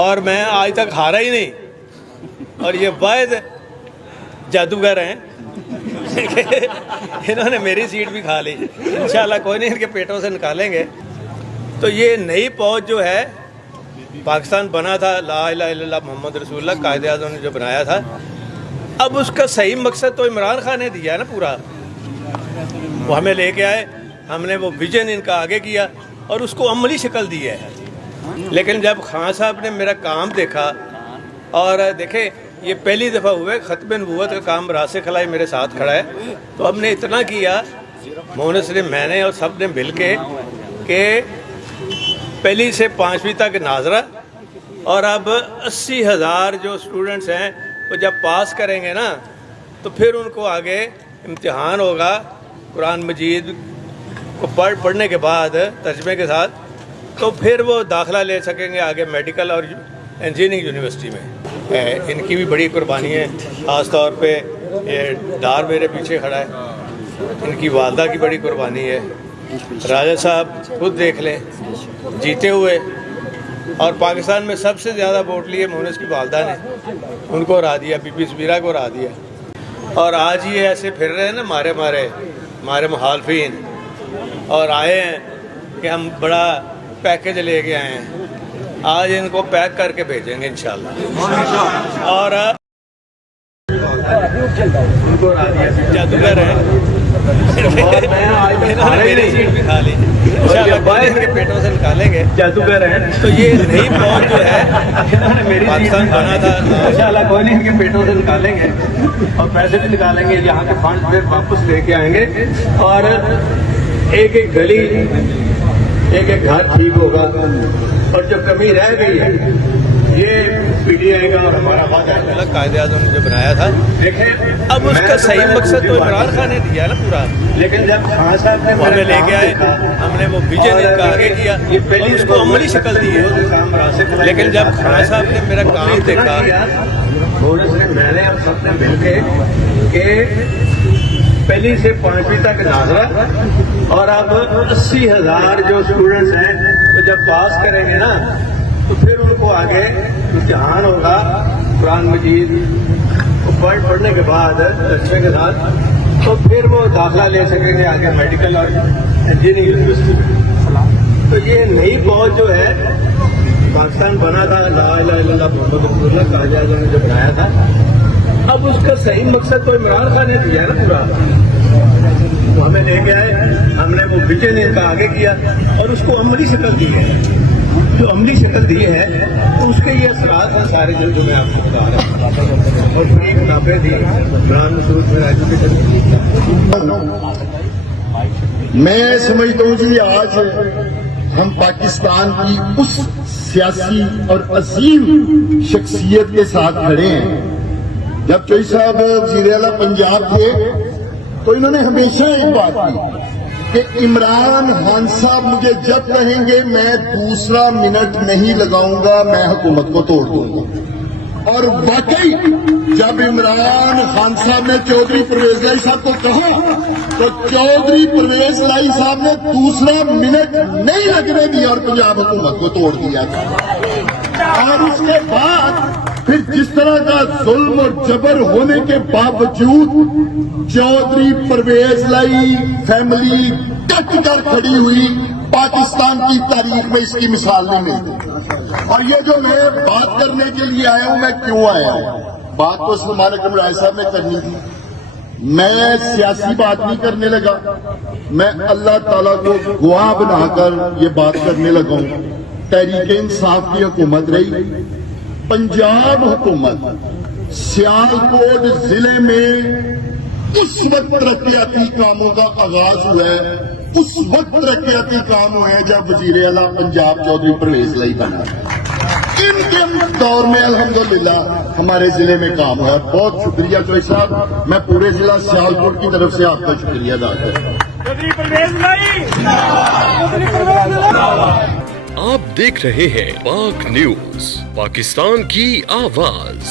اور میں آج تک ہارا ہی نہیں، اور یہ واحد جادوگر ہیں انہوں نے میری سیٹ بھی کھا لی، انشاءاللہ کوئی نہیں، ان کے پیٹوں سے نکالیں گے۔ تو یہ نئی فوج جو ہے، پاکستان بنا تھا لا الہ الا اللہ محمد رسول اللہ، قائد اعظم نے جو بنایا تھا، اب اس کا صحیح مقصد تو عمران خان نے دیا نا پورا، وہ ہمیں لے کے آئے، ہم نے وہ ویژن ان کا آگے کیا اور اس کو عملی شکل دی ہے۔ لیکن جب خان صاحب نے میرا کام دیکھا، اور دیکھیں یہ پہلی دفعہ ہوئے ختم نبوت کا کام راز سے خلائی میرے ساتھ کھڑا ہے، تو ہم نے اتنا کیا مونس نے، میں نے اور سب نے مل کے، کہ پہلی سے 5ویں تک ناظرہ، اور اب 80,000 جو اسٹوڈنٹس ہیں وہ جب پاس کریں گے نا تو پھر ان کو آگے امتحان ہوگا قرآن مجید کو پڑھنے کے بعد ترجمے کے ساتھ، تو پھر وہ داخلہ لے سکیں گے آگے میڈیکل اور انجینئرنگ یونیورسٹی میں۔ ان کی بھی بڑی قربانی ہے، خاص طور پہ یہ ڈار میرے پیچھے کھڑا ہے، ان کی والدہ کی بڑی قربانی ہے۔ راجہ صاحب خود دیکھ لیں، جیتے ہوئے، اور پاکستان میں سب سے زیادہ ووٹ لیے مونس کی والدہ نے، ان کو ہرا دیا، بی بی سمیرہ کو ہرا دیا، اور آج یہ ایسے پھر رہے ہیں نا ہمارے مخالفین، اور آئے ہیں کہ ہم بڑا پیکج لے کے آئے ہیں، آج ان کو پیک کر کے بھیجیں گے انشاءاللہ۔ اور ان کو ہرا دیا، جادوگر ہیں، انہوں نے میری سیٹ بھی کھا لی، انشاءاللہ کوئی ان کے پیٹوں سے نکالیں گے، جادوگر ہیں۔ تو یہ نئی فوج جو ہے، پاکستان بنا تھا، انشاءاللہ کوئی نہیں، ان کے پیٹوں سے نکالیں گے اور پیسے بھی نکالیں گے، یہاں کے فنڈ پھر واپس لے کے آئیں گے، اور ایک ایک گلی، ایک ایک گھر ٹھیک ہوگا، اور جو کمی رہ گئی ہے یہ پی ٹی آئی کا اور ہمارا وعدہ قائد اعظم نے جو بنایا تھا، دیکھیں اب اس کا صحیح مقصد تو عمران خان نے دیا نا پورا، لیکن جب خان صاحب نے ہمیں لے کے آئے، ہم نے وہ ویژن ان کا آگے کیا اور اس کو عملی شکل دی ہے۔ لیکن جب خان صاحب نے میرا کام دیکھا، میں نے اور سب نے مل کے، کہ پہلی سے 5ویں تک ناظرہ، اور اب 80,000 جو اسٹوڈنٹس ہیں تو جب پاس کریں گے نا تو پھر ان کو آگے امتحان ہوگا قرآن مجید کو پڑھنے کے بعد ترجمے کے ساتھ، تو پھر وہ داخلہ لے سکیں گے آگے میڈیکل اور انجینئرنگ یونیورسٹی میں۔ تو یہ نئی فوج جو ہے، پاکستان بنا تھا لا الہ الا اللہ محمد رسول اللہ، قائد اعظم نے جو بنایا تھا، اب اس کا صحیح مقصد تو عمران خان نے دیا نا پورا، وہ ہمیں لے کے آئے، ہم نے وہ ویژن ان کا آگے کیا اور اس کو عملی شکل دی ہے۔ جو عملی شکل دی ہے تو اس کے یہ اثرات ہیں سارے جو میں آپ کو بتا رہا ہوں، اور بڑی کتابیں دی قرآن مسعود میں ایجوکیشن۔ میں سمجھتا ہوں جی آج ہم پاکستان کی اس سیاسی اور عظیم شخصیت کے ساتھ کھڑے ہیں۔ جب چوئی صاحب وزیر اعلیٰ پنجاب تھے تو انہوں نے ہمیشہ ایک بات کی کہ عمران خان صاحب مجھے جب کہیں گے میں دوسرا منٹ نہیں لگاؤں گا، میں حکومت کو توڑ دوں گا۔ اور واقعی جب عمران خان صاحب نے چودھری پرویز لائی صاحب کو کہا تو چودھری پرویز لائی صاحب نے دوسرا منٹ نہیں لگنے دیا اور پنجاب حکومت کو توڑ دیا تھا۔ اور اس کے بعد پھر جس طرح کا ظلم اور جبر ہونے کے باوجود چودھری پرویز لائی فیملی ڈٹ کر کھڑی ہوئی، پاکستان کی تاریخ میں اس کی مثال نہیں ملتی۔ اور یہ جو میں بات کرنے کے لیے آیا ہوں، میں کیوں آیا ہوں؟ بات تو سلمان اکرم رائے صاحب نے کرنی تھی، میں سیاسی بات نہیں کرنے لگا، میں اللہ تعالیٰ کو گواہ بنا کر یہ بات کرنے لگا ہوں۔ تحریک انصاف کی حکومت رہی، پنجاب حکومت سیالکوٹ ضلع میں اس وقت ترقیاتی کاموں کا آغاز ہوا ہے، اس وقت ترقیاتی کام ہوئے ہیں جب وزیر اعلیٰ پنجاب چودھری پرویز لائی بنا۔ ان کے دور میں الحمدللہ ہمارے ضلع میں کام ہوا۔ بہت شکریہ چوئی صاحب، میں پورے ضلع سیالکوٹ کی طرف سے آپ کا شکریہ ادا کرتا ہوں۔ آپ دیکھ رہے ہیں پاک نیوز، پاکستان کی آواز۔